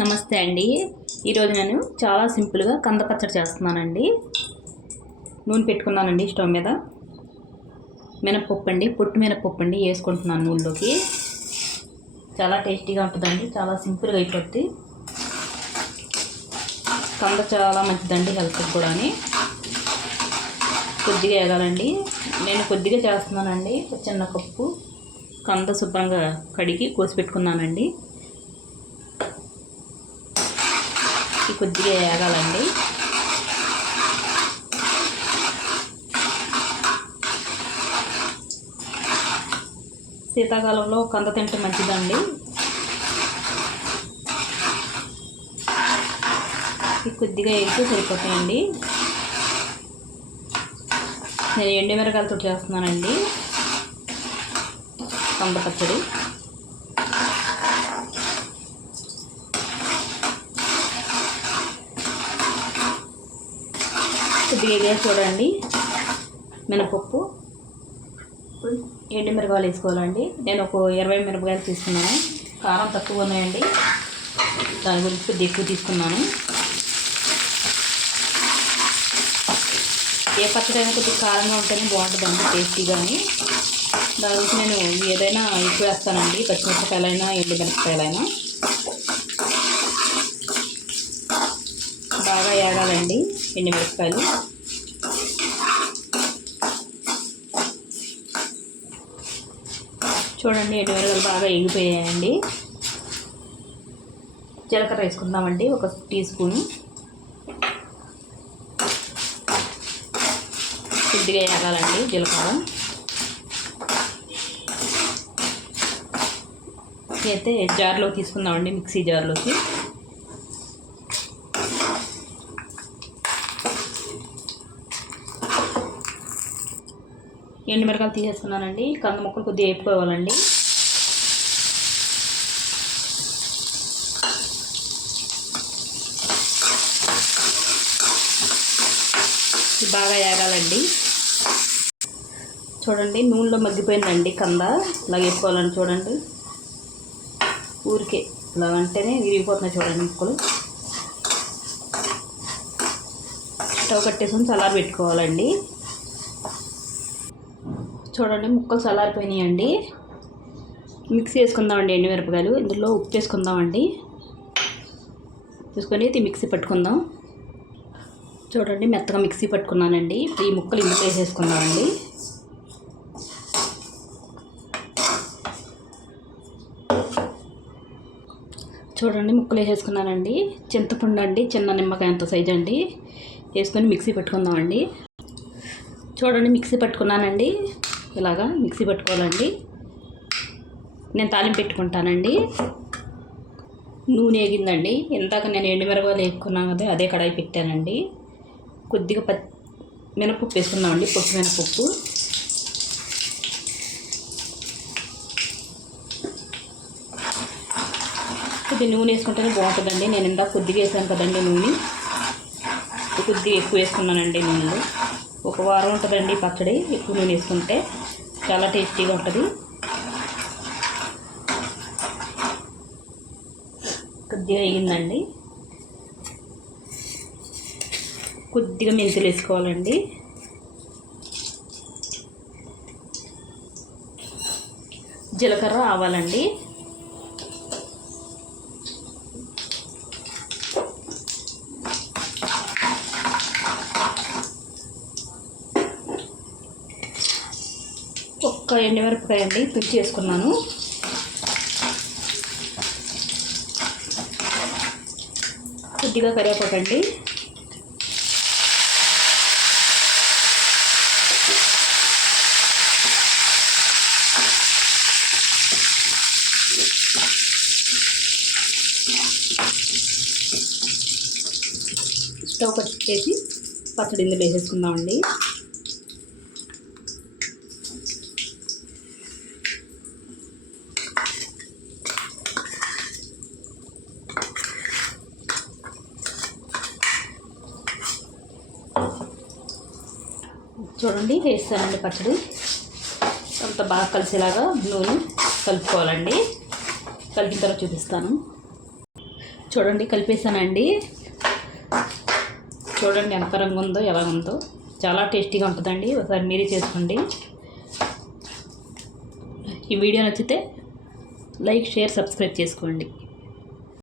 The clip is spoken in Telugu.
నమస్తే అండి. ఈరోజు నేను చాలా సింపుల్గా కంద పచ్చడి చేస్తున్నానండి. నూనె పెట్టుకున్నానండి స్టవ్ మీద. మినపప్పు అండి పొట్టు మినపప్పు అండి వేసుకుంటున్నాను నూనెలోకి. చాలా టేస్టీగా ఉంటుందండి. చాలా సింపుల్గా అయిపోద్ది. కంద చాలా మంచిదండి హెల్త్కి కూడా కొద్దిగా వేగాలండి. నేను కొద్దిగా చేస్తున్నానండి. చిన్న కప్పు కంద శుభ్రంగా కడిగి కోసి పెట్టుకున్నానండి ఈ కొద్దిగా వేగాలండి. శీతాకాలంలో కంద తింటే మంచిదండి. కొద్దిగా వేస్తే సరిపోతాయండి. నేను ఎండు మిరకాయలతో చేస్తున్నానండి. కంద పచ్చడి. కొద్దిగా వేసి చూడండి. మినపప్పు. ఎండు మిరపకాయలు వేసుకోవాలండి. నేను ఒక ఇరవై మిరపకాయలు తీసుకున్నాను. కారం తక్కువ ఉన్నాయండి. దాని గురించి కొద్దిగా ఎక్కువ తీసుకున్నాను. ఏ పచ్చడి అయినా కొద్దిగా కారంగా ఉంటేనే బాగుంటుందండి టేస్టీగాని. దాని గురించి నేను ఏదైనా ఎక్కువ వేస్తానండి. పచ్చిమిరపకాయలైనా ఎండు మిరపకాయలైనా బాగా ఏగాలండి ఎండు మిరపకాయలు చూడండి ఎండు బాగా ఎగిపోయాయండి జీలకర్ర వేసుకుందామండి ఒక టీ స్పూన్. కొద్దిగా ఎగాలండి జీలకర్ర. అయితే జార్లో తీసుకుందామండి మిక్సీ జార్లోకి. ఎండు మిరకాయలు తీసేసుకున్నానండి. కంద ముక్కలు కొద్దిగా వేపుకోవాలండి. బాగా ఏగాలండి. చూడండి నూనెలో మగ్గిపోయిందండి కంద. ఇలా వేసుకోవాలని చూడండి. ఊరికే ఇలా అంటేనే విరిగిపోతున్నాయి చూడండి ముక్కలు. స్టవ్ కట్టేసుకొని చల్లారి పెట్టుకోవాలండి చూడండి ముక్కలు చల్లారిపోయినాయండి. మిక్సీ వేసుకుందామండి ఎండుమిరపకాయలు. ఇందులో ఉప్పు వేసుకుందామండి తీసుకొని ఇది మిక్సీ పట్టుకుందాం. చూడండి మెత్తగా మిక్సీ పట్టుకున్నానండి. ఈ ముక్కలు ఇందులో వేసేసుకుందామండి. చూడండి ముక్కలు వేసేసుకున్నానండి. చింతపండు అండి చిన్న నిమ్మకాయ అంత సైజ్ అండి. వేసుకొని మిక్సీ పెట్టుకుందామండి. చూడండి మిక్సీ పట్టుకున్నానండి. ఇలాగా మిక్సీ పట్టుకోవాలండి. నేను తాలింపు పెట్టుకుంటానండి. నూనె వేగిందండి. ఇందాక నేను ఎండుమిరపకాయలు వేసుకున్నాను కదా అదే కడాయి పెట్టానండి. కొద్దిగా ప మినపప్పు వేసుకున్నామండి పొట్టు మినపప్పు. కొద్దిగా నూనె వేసుకుంటేనే బాగుంటుందండి. నేను ఇందాక కొద్దిగా వేసాను కదండి నూనె. కొద్దిగా ఎక్కువ వేసుకున్నానండి నూనెలో. ఒక వారం ఉంటుందండి పచ్చడి. ఎక్కువ నూనె వేసుకుంటే చాలా టేస్టీగా ఉంటుంది. కొద్దిగా వేగిందండి. కొద్దిగా మెంతులు వేసుకోవాలండి. జీలకర్ర ఆవాలండి. ఒక్క ఎండుమిరపకాయ అండి తుంచి చేసుకున్నాను. కొద్దిగా కరివేపాకండి స్టవ్ కట్టేసి పచ్చడి ఇందులో వేసేసుకుందామండి. చూడండి వేస్తానండి పచ్చడి. అంత బాగా కలిసేలాగా నూనె కలుపుకోవాలండి. కలిపిన తర్వాత చూపిస్తాను. చూడండి కలిపేసానండి. చూడండి ఎంత రంగు ఉందో ఎలా ఉందో. చాలా టేస్టీగా ఉంటుందండి. ఒకసారి మీరే చేసుకోండి. ఈ వీడియో నచ్చితే లైక్ షేర్ సబ్స్క్రైబ్ చేసుకోండి.